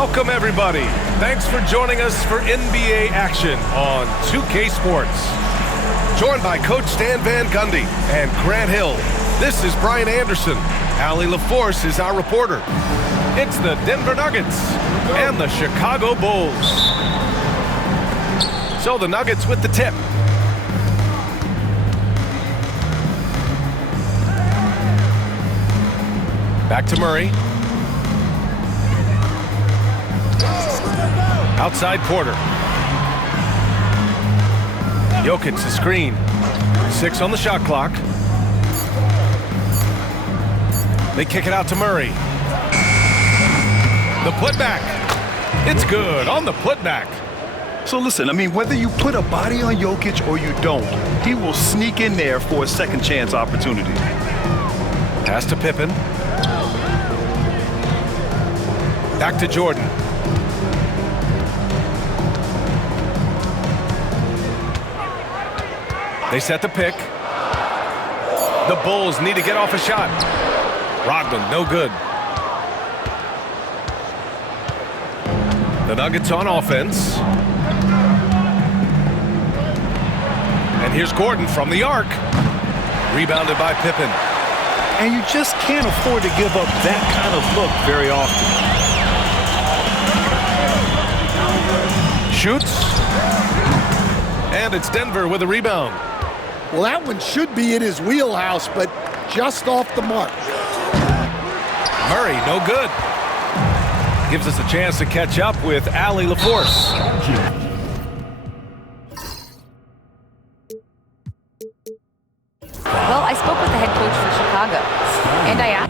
Welcome, everybody. Thanks for joining us for NBA action on 2K Sports. Joined by Coach Stan Van Gundy and Grant Hill, this is Brian Anderson. Allie LaForce is our reporter. It's the Denver Nuggets and the Chicago Bulls. So the Nuggets with the tip. Back to Murray. Outside Porter. JOKIĆ the screen. 6 on the shot clock. They kick it out to Murray. The putback. It's good on the putback. So listen, I mean, whether you put a body on JOKIC or you don't, he will sneak in there for a second chance opportunity. Pass to Pippen. Back to Jordan. They set the pick. The Bulls need to get off a shot. Rodman, no good. The Nuggets on offense. And here's Gordon from the arc. Rebounded by Pippen. And you just can't afford to give up that kind of look very often. Shoots. And it's Denver with a rebound. Well, that one should be in his wheelhouse, but just off the mark. Murray, no good. Gives us a chance to catch up with Allie LaForce. Well, I spoke with the head coach for Chicago, and I asked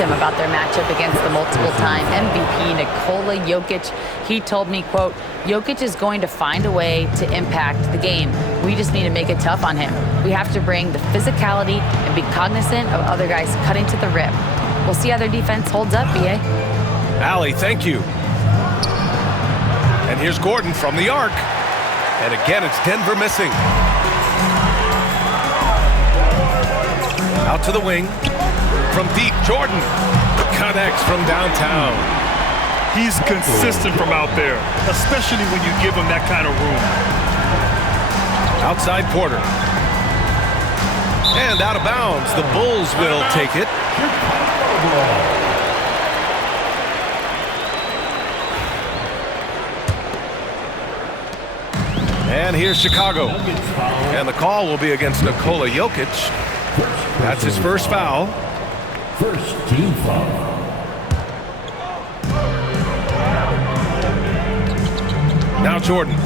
him about their matchup against the multiple-time MVP Nikola Jokic. He told me, quote, "Jokic is going to find a way to impact the game. We just need to make it tough on him. We have to bring the physicality and be cognizant of other guys cutting to the rim." We'll see how their defense holds up, BA. Allie, thank you. And here's Gordon from the arc. And again, it's Denver missing. Out to the wing. From deep, Jordan connects from downtown. He's consistent from out there, especially when you give him that kind of room. Outside Porter. And out of bounds. The Bulls will take it. And here's Chicago. And the call will be against Nikola Jokic. That's his first foul. First team foul. Now Jordan.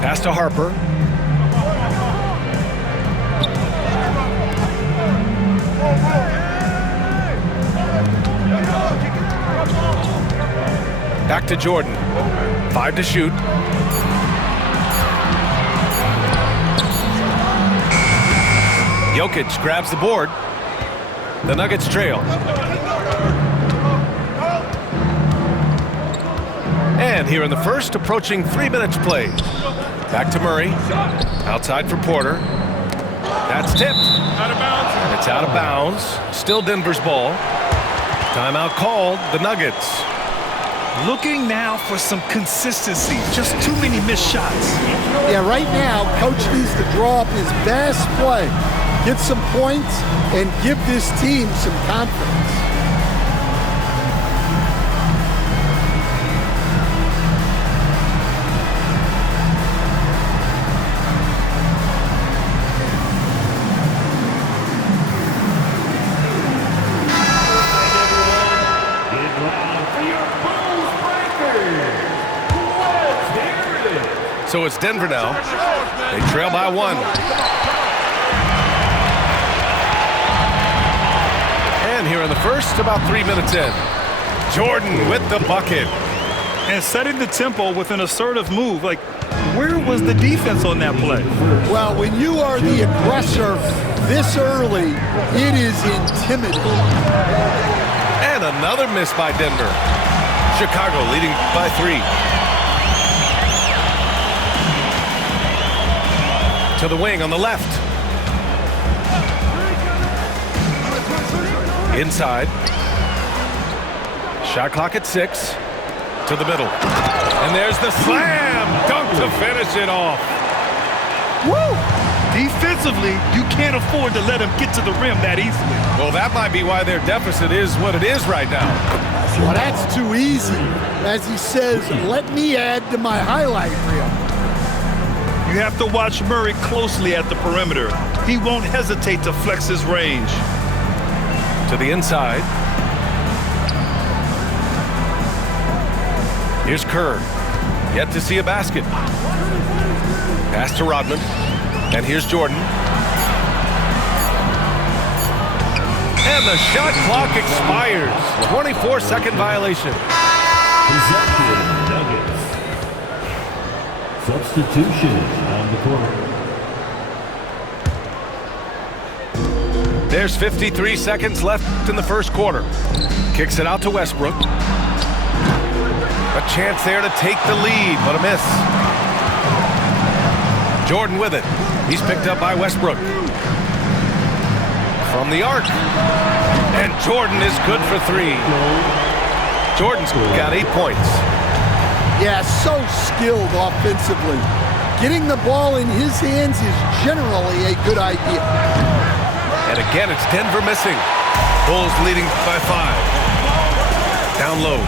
Pass to Harper. Back to Jordan. 5 to shoot. JOKIC grabs the board. The Nuggets trail. And here in the first, approaching 3 minutes played. Back to Murray. Outside for Porter. That's tipped. Out of bounds. And it's out of bounds. Still Denver's ball. Timeout called. The Nuggets. Looking now for some consistency. Just too many missed shots. Yeah, right now, coach needs to draw up his best play, get some points, and give this team some confidence. So it's Denver now. They trail by 1. And here in the first, about 3 minutes in. Jordan with the bucket. And setting the tempo with an assertive move. Like, where was the defense on that play? Well, when you are the aggressor this early, it is intimidating. And another miss by Denver. Chicago leading by 3. To the wing on the left. Inside. Shot clock at 6. To the middle. And there's the slam dunk to finish it off. Woo! Defensively, you can't afford to let him get to the rim that easily. Well, that might be why their deficit is what it is right now. Well, that's too easy. As he says, let me add to my highlight reel. You have to watch Murray closely at the perimeter. He won't hesitate to flex his range. To the inside. Here's Kerr. Yet to see a basket. Pass to Rodman. And here's Jordan. And the shot clock expires. 24-second violation. Nuggets. Substitution on the court. There's 53 seconds left in the first quarter. Kicks it out to Westbrook. A chance there to take the lead, but a miss. Jordan with it. He's picked up by Westbrook. From the arc. And Jordan is good for 3. Jordan's got 8 points. Yeah, so skilled offensively. Getting the ball in his hands is generally a good idea. And again, it's Denver missing. Bulls leading by 5. Down low.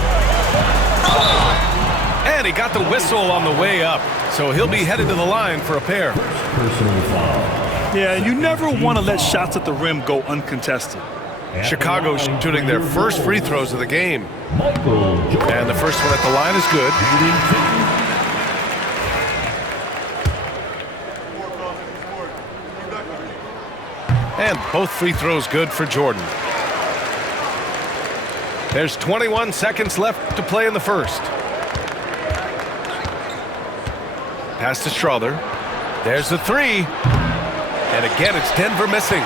And he got the whistle on the way up. So he'll be headed to the line for a pair. Personal foul. Yeah, you never want to let shots at the rim go uncontested. Chicago shooting their first free throws of the game. And the first one at the line is good. And both free throws good for Jordan. There's 21 seconds left to play in the first. Pass to Strother. There's the 3. And again, it's Denver missing.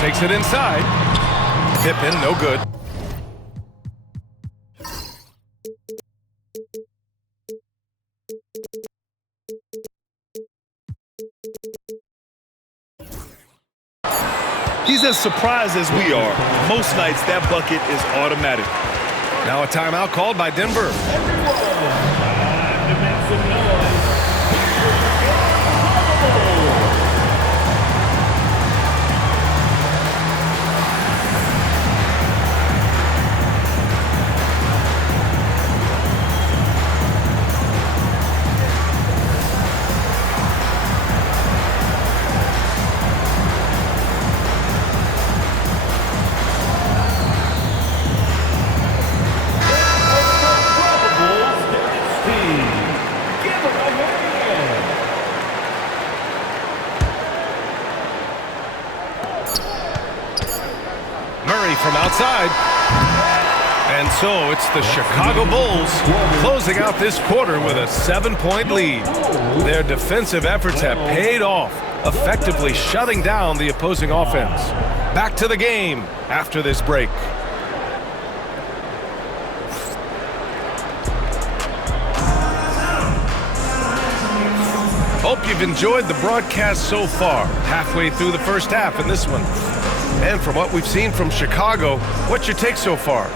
Takes it inside. Pippen, no good. He's as surprised as we are. Most nights, that bucket is automatic. Now a timeout called by Denver. From outside. And so it's the Chicago Bulls closing out this quarter with a 7-point lead. Their defensive efforts have paid off, effectively shutting down the opposing offense. Back to the game after this break. Hope you've enjoyed the broadcast so far, halfway through the first half in this one. And from what we've seen from Chicago, what's your take so far?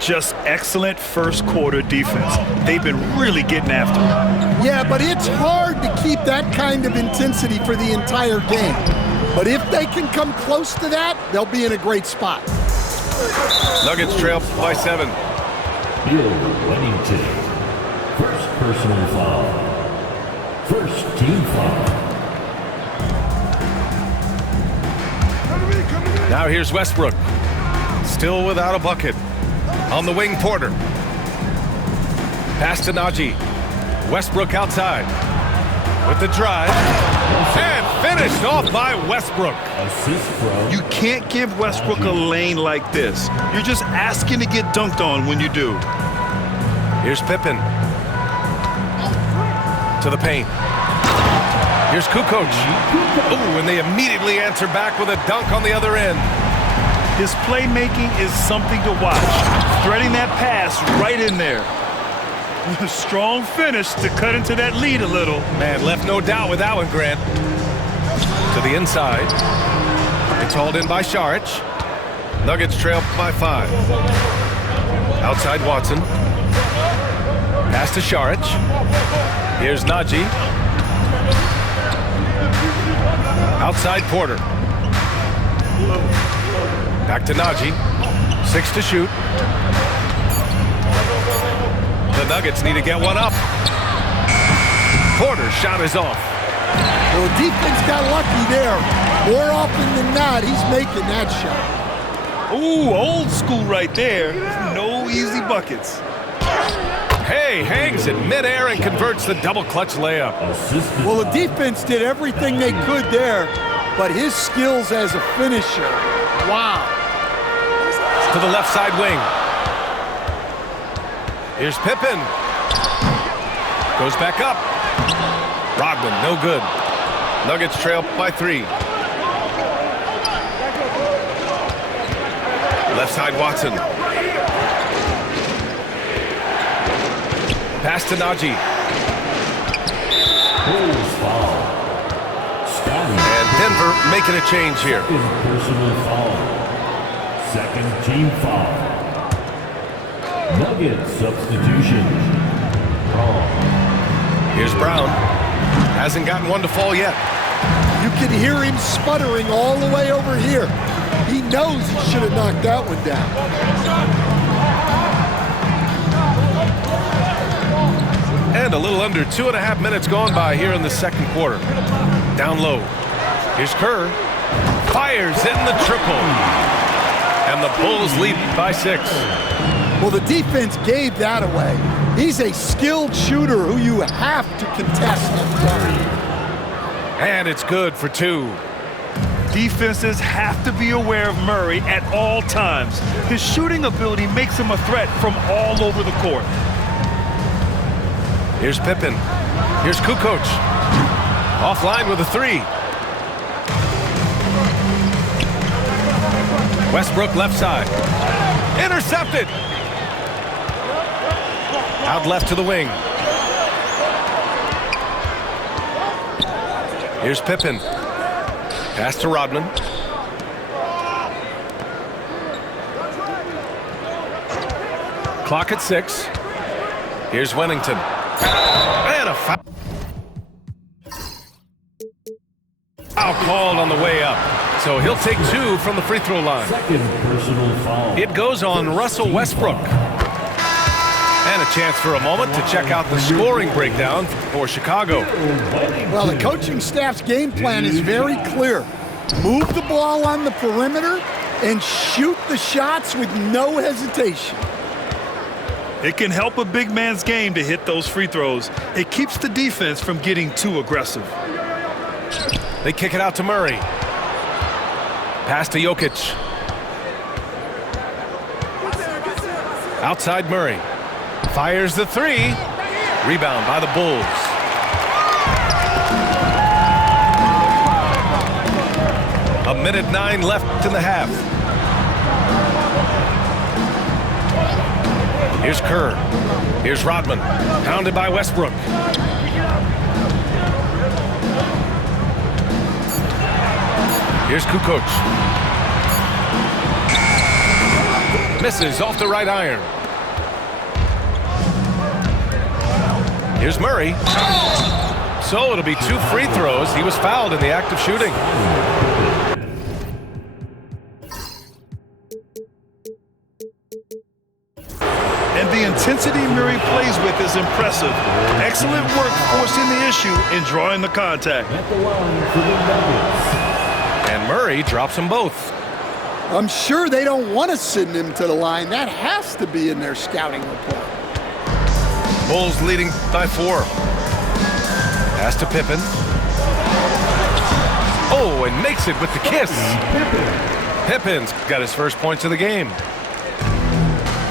Just excellent first quarter defense. They've been really getting after it. Yeah, but it's hard to keep that kind of intensity for the entire game. But if they can come close to that, they'll be in a great spot. Nuggets trail by 7. Bill Wennington. First personal foul. First team foul. Now here's Westbrook. Still without a bucket. On the wing, Porter. Pass to Najee. Westbrook outside. With the drive. And finished off by Westbrook. Assist from. You can't give Westbrook a lane like this. You're just asking to get dunked on when you do. Here's Pippen. To the paint. Here's Kukoc. Oh, and they immediately answer back with a dunk on the other end. His playmaking is something to watch. Threading that pass right in there. Strong finish to cut into that lead a little. Man, left no doubt with that one, Grant. To the inside. It's hauled in by Šarić. Nuggets trail by 5. Outside Watson. Pass to Šarić. Here's Nagy. Outside Porter. Back to Nagy. 6 to shoot. The Nuggets need to get one up. Porter's shot is off. Well, defense got lucky there. More often than not, he's making that shot. Ooh, old school right there. No easy buckets. Hey, hangs in midair and converts the double clutch layup. Well, the defense did everything they could there, but his skills as a finisher, wow. To the left side wing. Here's Pippen. Goes back up. Rodman, no good. Nuggets trail by 3. Left side Watson. Pass to Nagy. Foul. Scottie. And Denver making a change here. Personal foul. Second team foul. Nuggets substitution. Wrong. Here's Brown. Hasn't gotten one to fall yet. You can hear him sputtering all the way over here. He knows he should have knocked that one down. And a little under 2.5 minutes gone by here in the second quarter. Down low. Here's Kerr. Fires in the triple. And the Bulls lead by 6. Well, the defense gave that away. He's a skilled shooter who you have to contest him. And it's good for 2. Defenses have to be aware of Murray at all times. His shooting ability makes him a threat from all over the court. Here's Pippen. Here's JOKIĆ. Offline with a 3. Westbrook left side. Intercepted. Out left to the wing. Here's Pippen. Pass to Rodman. Clock at 6. Here's Wennington. And a foul. Foul called on the way up. So he'll take 2 from the free throw line. Second personal foul. It goes on Russell Westbrook. And a chance for a moment to check out the scoring breakdown for Chicago. Well, the coaching staff's game plan is very clear. Move the ball on the perimeter and shoot the shots with no hesitation. It can help a big man's game to hit those free throws. It keeps the defense from getting too aggressive. They kick it out to Murray. Pass to JOKIĆ. Outside Murray. Fires the 3. Rebound by the Bulls. A minute 9 left in the half. Here's Kerr. Here's Rodman. Pounded by Westbrook. Here's JOKIć. Misses off the right iron. Here's Murray. So it'll be 2 free throws. He was fouled in the act of shooting. And the intensity Murray plays with is impressive. Excellent work forcing the issue and drawing the contact. At the line for the Nuggets. And Murray drops them both. I'm sure they don't want to send him to the line. That has to be in their scouting report. Bulls leading by 4. Pass to Pippen. Oh, and makes it with the kiss. Pippen's got his first points of the game.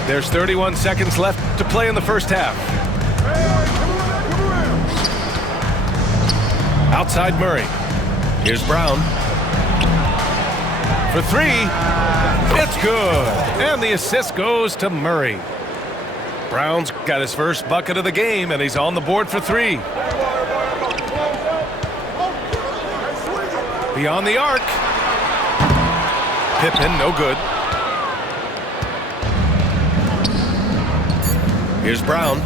There's 31 seconds left to play in the first half. Outside Murray. Here's Brown. For 3. It's good. And the assist goes to Murray. Brown's got his first bucket of the game, and he's on the board for 3. Beyond the arc. Pippen, no good. Here's Brown.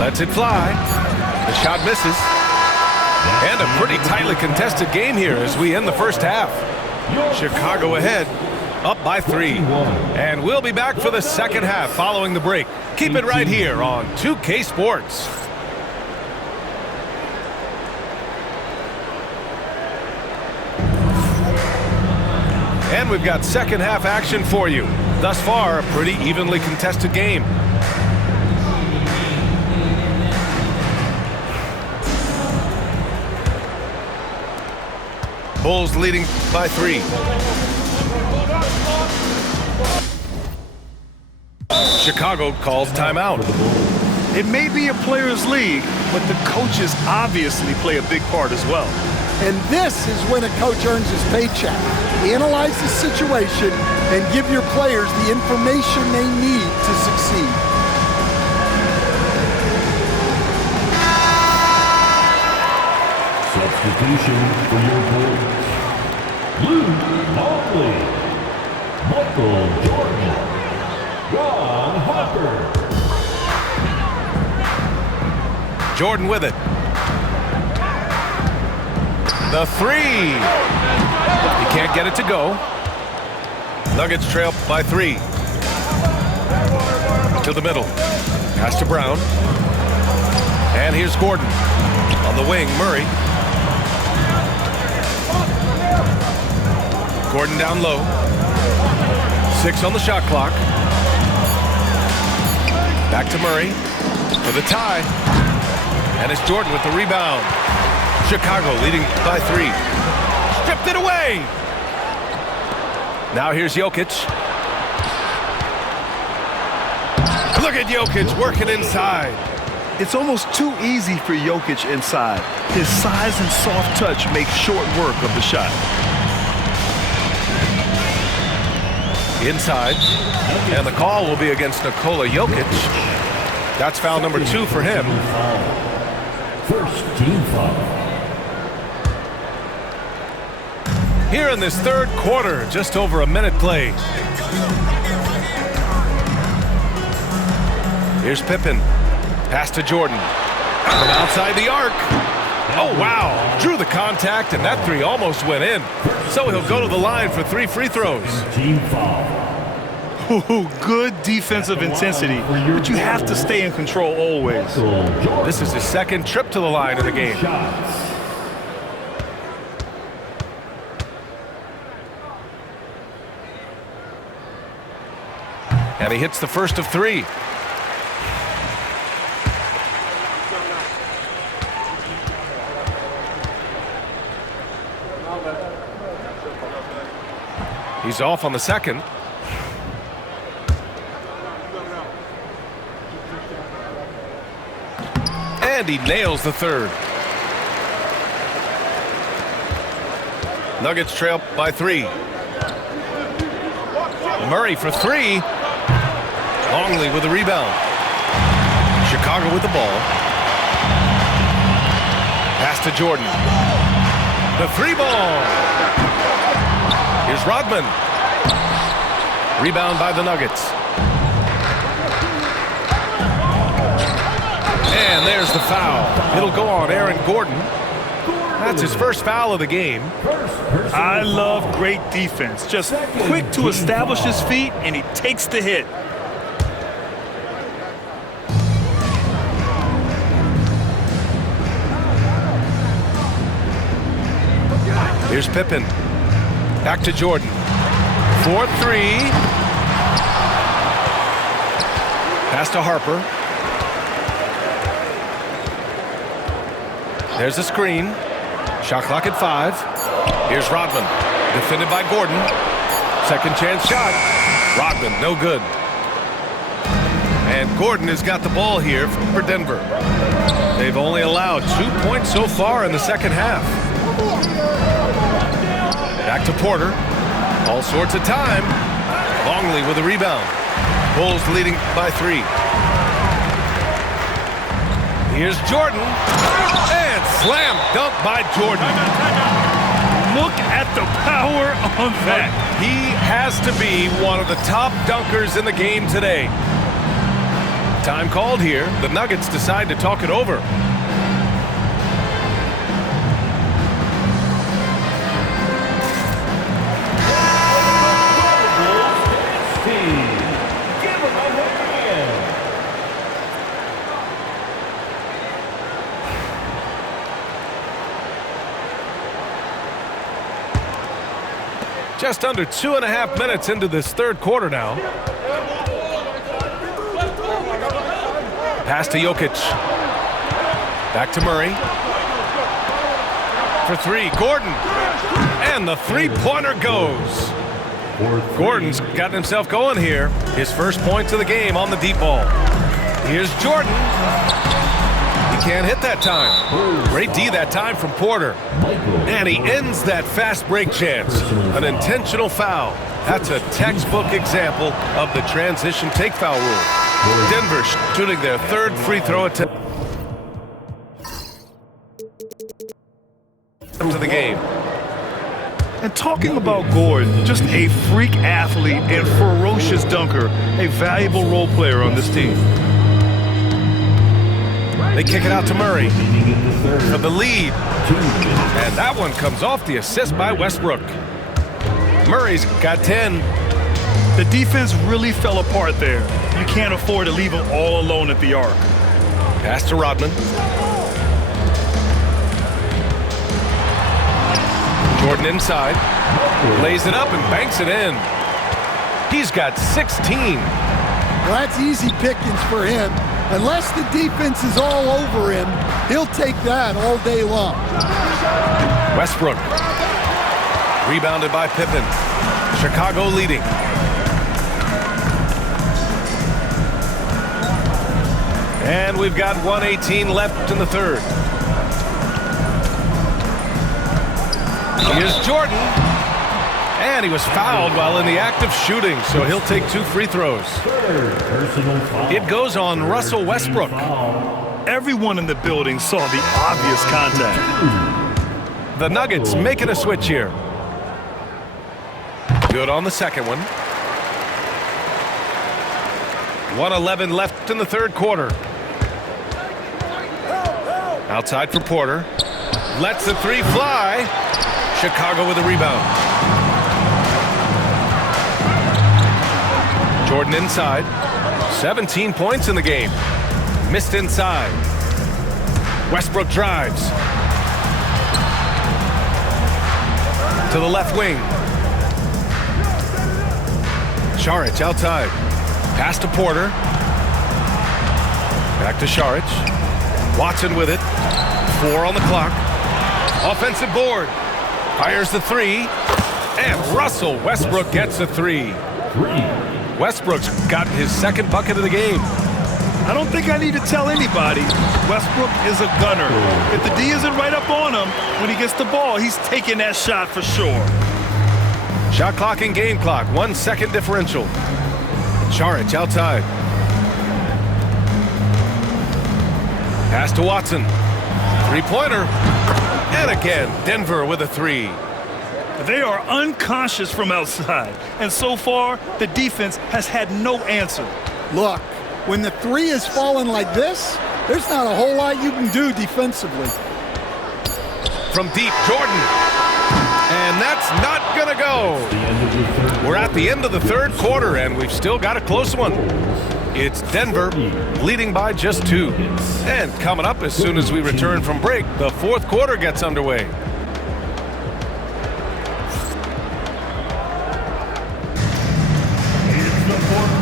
Lets it fly. The shot misses. And a pretty tightly contested game here as we end the first half. Chicago ahead, up by 3. And we'll be back for the second half following the break. Keep it right here on 2K Sports. And we've got second half action for you. Thus far, a pretty evenly contested game. Bulls leading by 3. Chicago calls timeout. It may be a players' league, but the coaches obviously play a big part as well. And this is when a coach earns his paycheck. Analyze the situation and give your players the information they need to succeed. Substitution for your Bulls. Longley, Michael Jordan, Harper. Jordan with it. The 3. He can't get it to go. Nuggets trail by 3. To the middle. Pass to Brown. And here's Gordon. On the wing, Murray. Gordon down low. 6 on the shot clock. Back to Murray for the tie. And it's Jordan with the rebound. Chicago leading by 3. Stripped it away. Now here's JOKIC. Look at JOKIC working inside. It's almost too easy for JOKIC inside. His size and soft touch make short work of the shot. Inside. And the call will be against Nikola JOKIC. That's foul number 2 for him. First team foul. Here in this third quarter, just over a minute played. Here's Pippen. Pass to Jordan. From outside the arc. Oh, wow. Drew the contact, and that 3 almost went in. So he'll go to the line for 3 free throws. Team foul. Ooh, good defensive intensity, but you have to stay in control always. This is his second trip to the line in the game. And he hits the first of 3. He's off on the second. And he nails the third. Nuggets trail by 3. Murray for 3. Longley with the rebound. Chicago with the ball. Pass to Jordan. The 3 ball. Here's Rodman. Rebound by the Nuggets. And there's the foul. It'll go on Aaron Gordon. That's his first foul of the game. I love great defense. Just quick to establish his feet, and he takes the hit. Here's Pippen. Back to Jordan. 4-3. Pass to Harper. There's a screen. Shot clock at 5. Here's Rodman. Defended by Gordon. Second chance shot. Rodman, no good. And Gordon has got the ball here for Denver. They've only allowed 2 points so far in the second half. Back to Porter. All sorts of time. Longley with a rebound. Bulls leading by 3. Here's Jordan. And slam dunk by Jordan. Look at the power on that. He has to be one of the top dunkers in the game today. Time called here. The Nuggets decide to talk it over. Just under 2.5 minutes into this third quarter now. Pass to JOKIC. Back to Murray. For three, Gordon. And the three-pointer goes. Gordon's gotten himself going here. His first points of the game on the deep ball. Here's Jordan. He can't hit that time. Great D that time from Porter. And he ends that fast break chance. An intentional foul. That's a textbook example of the transition take foul rule. Denver shooting their third free throw attempt to the game. And talking about Gordon, just a freak athlete and ferocious dunker, a valuable role player on this team. They kick it out to Murray for the lead. And that one comes off the assist by Westbrook. Murray's got 10. The defense really fell apart there. You can't afford to leave him all alone at the arc. Pass to Rodman. Jordan inside. Lays it up and banks it in. He's got 16. Well, that's easy pickings for him. Unless the defense is all over him, he'll take that all day long. Westbrook. Rebounded by Pippen. Chicago leading. And we've got 1:18 left in the third. Here's Jordan. And he was fouled while in the act of shooting, so he'll take 2 free throws. It goes on Russell Westbrook. Everyone in the building saw the obvious contact. The Nuggets making a switch here. Good on the second one. 1:11 left in the third quarter. Outside for Porter. Lets the three fly. Chicago with a rebound. Jordan inside. 17 points in the game. Missed inside. Westbrook drives. To the left wing. Šarić outside. Pass to Porter. Back to Šarić. Watson with it. 4 on the clock. Offensive board. Fires the three. And Russell Westbrook gets a three. Westbrook's got his second bucket of the game. I don't think I need to tell anybody. Westbrook is a gunner. If the D isn't right up on him, when he gets the ball, he's taking that shot for sure. Shot clock and game clock. 1 second differential. Šarić outside. Pass to Watson. Three-pointer. And again, Denver with a three. They are unconscious from outside. And so far, the defense has had no answer. Look, when the three is falling like this, there's not a whole lot you can do defensively. From deep, Jordan. And that's not going to go. We're at the end of the third quarter, and we've still got a close one. It's Denver leading by just 2. And coming up as soon as we return from break, the fourth quarter gets underway.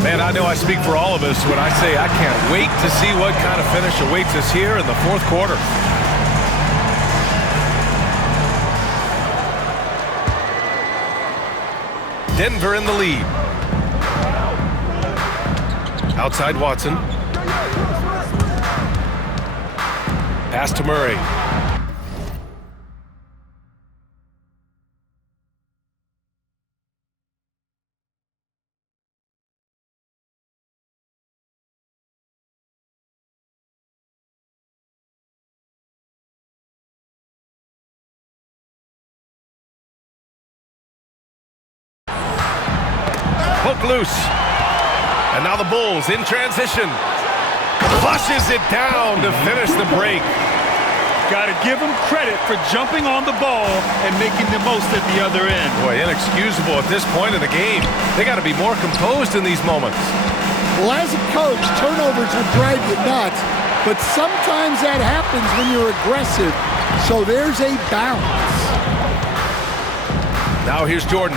Man, I know I speak for all of us when I say I can't wait to see what kind of finish awaits us here in the fourth quarter. Denver in the lead. Outside Watson. Pass to Murray. Poke loose. And now the Bulls in transition. Flushes it down to finish the break. Got to give him credit for jumping on the ball and making the most at the other end. Boy, inexcusable at this point in the game. They got to be more composed in these moments. Well, as a coach, turnovers will drive you nuts, but sometimes that happens when you're aggressive. So there's a balance. Now here's Jordan.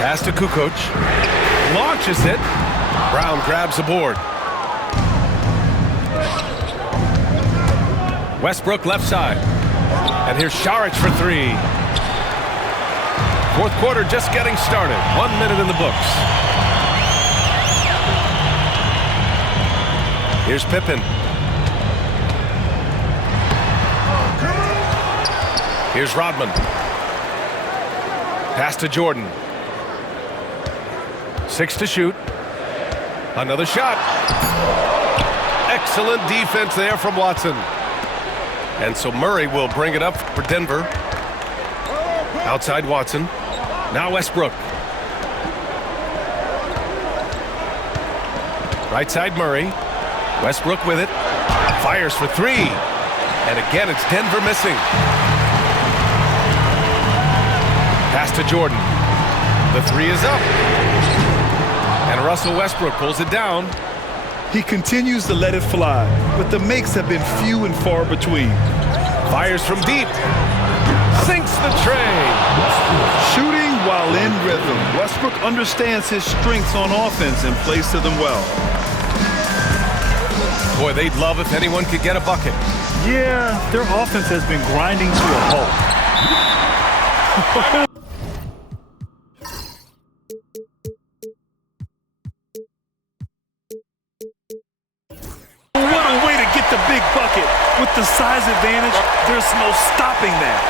Pass to Kukoc. Launches it. Brown grabs the board. Westbrook left side. And here's Šarić for three. Fourth quarter just getting started. 1 minute in the books. Here's Pippen. Here's Rodman. Pass to Jordan. 6 to shoot. Another shot. Excellent defense there from Watson. And so Murray will bring it up for Denver. Outside Watson. Now Westbrook. Right side Murray. Westbrook with it. Fires for three. And again, it's Denver missing. Pass to Jordan. The three is up. And Russell Westbrook pulls it down. He continues to let it fly, but the makes have been few and far between. Fires from deep. Sinks the tray. Shooting while in rhythm. Westbrook understands his strengths on offense and plays to them well. Boy, they'd love if anyone could get a bucket. Yeah, their offense has been grinding to a halt. What a way to get the big bucket. With the size advantage, there's no stopping that.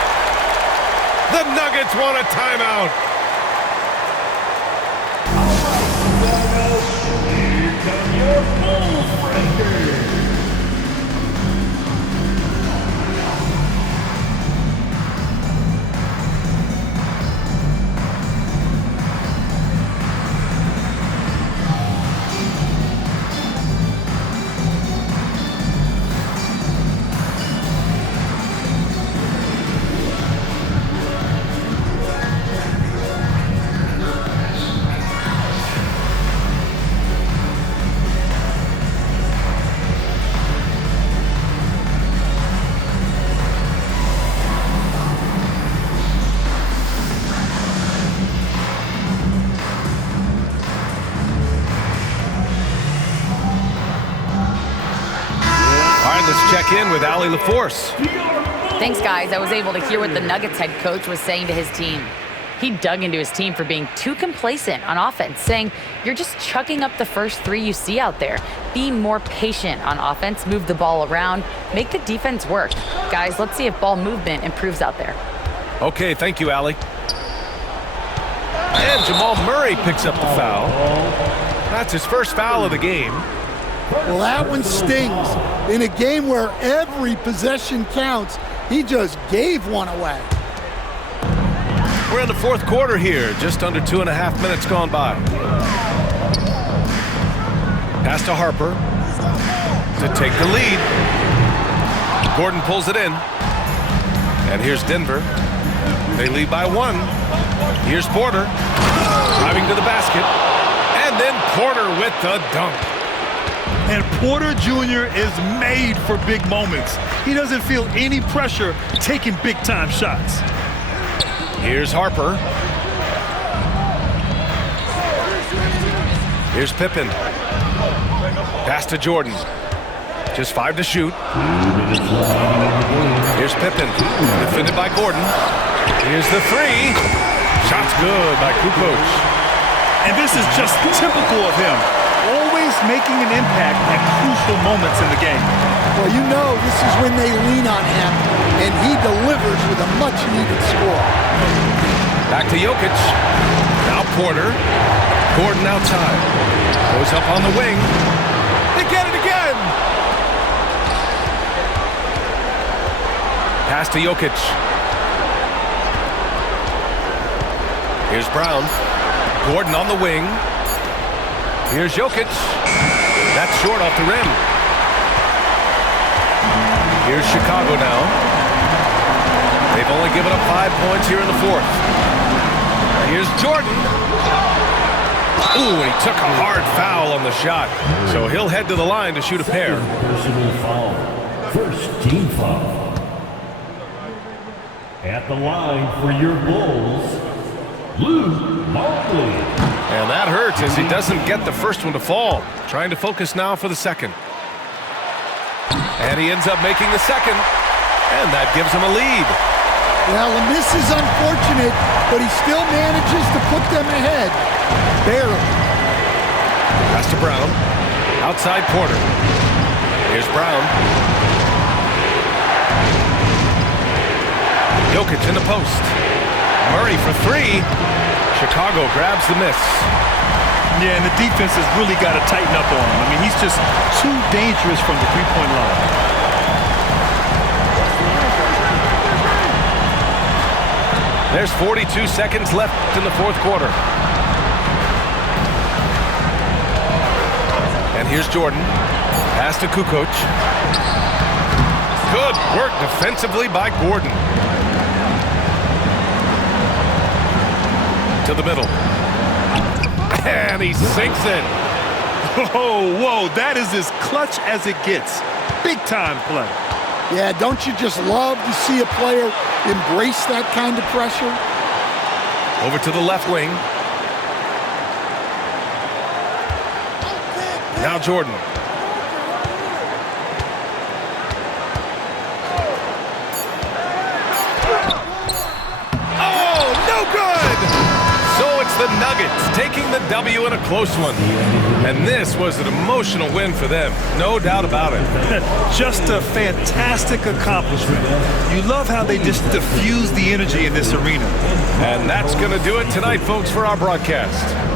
The Nuggets want a timeout. Here come your Bulls breakers. Check in with Allie LaForce. Thanks, guys. I was able to hear what the Nuggets head coach was saying to his team. He dug into his team for being too complacent on offense, saying, you're just chucking up the first three you see out there. Be more patient on offense, move the ball around, make the defense work. Guys, let's see if ball movement improves out there. Okay, thank you, Allie. And Jamal Murray picks up the foul. That's his first foul of the game. Well, that one stings. In a game where every possession counts, he just gave one away. We're in the fourth quarter here, just under 2.5 minutes gone by. Pass to Harper to take the lead. Gordon pulls it in. And here's Denver. They lead by 1. Here's Porter driving to the basket. And then Porter with the dunk. And Porter Jr. is made for big moments. He doesn't feel any pressure taking big-time shots. Here's Harper. Here's Pippen. Pass to Jordan. Just 5 to shoot. Here's Pippen. Defended by Gordon. Here's the three. Shot's good by Kukoc. And this is just typical of him. Always making an impact at crucial moments in the game. Well, you know this is when they lean on him, and he delivers with a much-needed score. Back to Jokic. Now Porter. Gordon outside. Goes up on the wing. They get it again! Pass to Jokic. Here's Brown. Gordon on the wing. Here's JOKIC. That's short off the rim. Here's Chicago now. They've only given up 5 points here in the fourth. Here's Jordan. Ooh, he took a hard foul on the shot. So he'll head to the line to shoot a pair. Personal foul. First team foul. At the line for your Bulls, Longley. And that hurts as he doesn't get the first one to fall. Trying to focus now for the second. And he ends up making the second. And that gives him a lead. Well, and this is unfortunate, but he still manages to put them ahead. Barely. Pass to Brown. Outside Porter. Here's Brown. JOKIC in the post. Murray for three. Chicago grabs the miss. Yeah, and the defense has really got to tighten up on him. I mean, he's just too dangerous from the three-point line. There's 42 seconds left in the fourth quarter. And here's Jordan. Pass to Kukoc. Good work defensively by Gordon. To the middle. And he sinks it. Oh, whoa, that is as clutch as it gets. Big time play. Yeah, don't you just love to see a player embrace that kind of pressure? Over to the left wing. Now Jordan. Oh, no good! So it's the Nuggets taking the W in a close one. And this was an emotional win for them, no doubt about it. Just a fantastic accomplishment. You love how they just diffuse the energy in this arena. And that's going to do it tonight, folks, for our broadcast.